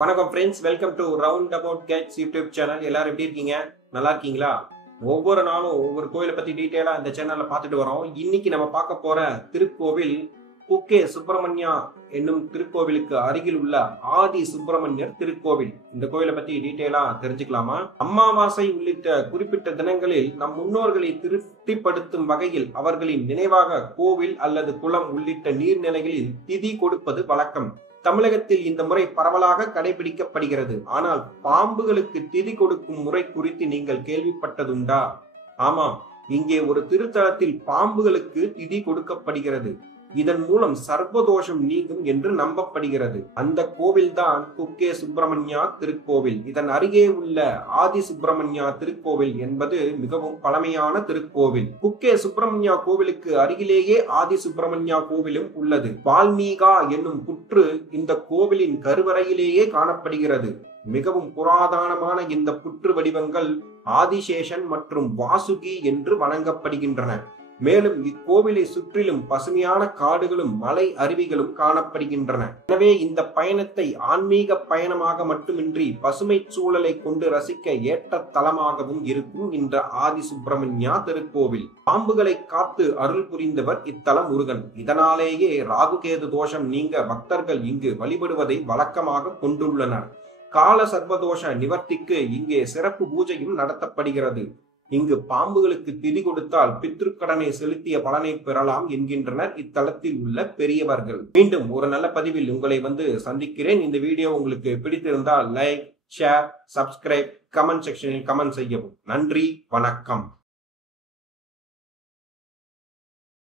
வணக்கம் friends, welcome to round about Gates YouTube channel. எல்லாரும் எப்படி இருக்கீங்க? நல்லா இருக்கீங்களா? ஒவ்வொரு நாளும் ஒவ்வொரு கோயிலை பத்தி டீட்டெயிலா இந்த சேனல்ல பார்த்துட்டு வரோம். இன்னைக்கு நம்ம பார்க்க போற திருக்கோவில் குக்கே சுப்பிரமணியா என்னும் திருக்கோவிலுக்கு அருகில் உள்ள ஆதி சுப்பிரமணியர் திருக்கோவில். இந்த கோயிலை பத்தி டீட்டெயிலா தெரிஞ்சுக்கலாமா? அமாவாசை உள்ளிட்ட குறிப்பிட்ட தினங்களில் நம் முன்னோர்களை திருப்திப்படுத்தும் வகையில் அவர்களின் நினைவாக கோவில் அல்லது குளம் உள்ளிட்ட நீர்நிலைகளில் திதி கொடுப்பது வழக்கம். தமிழகத்தில் இந்த முறை பரவலாக கடைபிடிக்கப்படுகிறது. ஆனால் பாம்புகளுக்கு திதி கொடுக்கும் முறை குறித்து நீங்கள் கேள்விப்பட்டதுண்டா? ஆமாம், இங்கே ஒரு திருத்தலத்தில் பாம்புகளுக்கு திதி கொடுக்கப்படுகிறது. இதன் மூலம் சர்வதோஷம் நீங்கும் என்று நம்பப்படுகிறது. அந்த கோவில் தான் குக்கே சுப்பிரமணியா திருக்கோவில். இதன் அருகே உள்ள ஆதி சுப்பிரமணியா திருக்கோவில் என்பது மிகவும் பழமையான திருக்கோவில். குக்கே சுப்பிரமணியா கோவிலுக்கு அருகிலேயே ஆதி சுப்பிரமணியா கோவிலும் உள்ளது. வால்மீகா என்னும் புற்று இந்த கோவிலின் கருவறையிலேயே காணப்படுகிறது. மிகவும் புராதனமான இந்த புற்று வடிவங்கள் ஆதிசேஷன் மற்றும் வாசுகி என்று வணங்கப்படுகின்றன. மேலும் இக்கோவிலை சுற்றிலும் பசுமையான காடுகளும் மலை அருவிகளும் காணப்படுகின்றன. எனவே இந்த பயணத்தை ஆன்மீக பயணமாக மட்டுமின்றி பசுமை சூழலை கொண்டு ரசிக்க ஏற்ற தலமாகவும் இருக்கும் இந்த ஆதி சுப்பிரமணியா திருக்கோவில். பாம்புகளை காத்து அருள் புரிந்தவர் இத்தல முருகன். இதனாலேயே ராகுகேது தோஷம் நீங்க பக்தர்கள் இங்கு வழிபடுவதை வழக்கமாக கொண்டுள்ளனர். கால சர்வதோஷ நிவர்த்திக்கு இங்கே சிறப்பு பூஜையும் நடத்தப்படுகிறது. இங்கு பாம்புகளுக்கு திதி கொடுத்தால் பித்ருக்கடனை செலுத்திய பலனை பெறலாம் என்கின்றனர் இத்தலத்தில் உள்ள பெரியவர்கள். மீண்டும் ஒரு நல்ல பதிவில் உங்களை சந்திக்கிறேன். இந்த வீடியோ உங்களுக்கு பிடித்திருந்தால் லைக், ஷேர், சப்ஸ்கிரைப், கமெண்ட் செக்ஷனில் கமெண்ட் செய்யவும். நன்றி, வணக்கம்.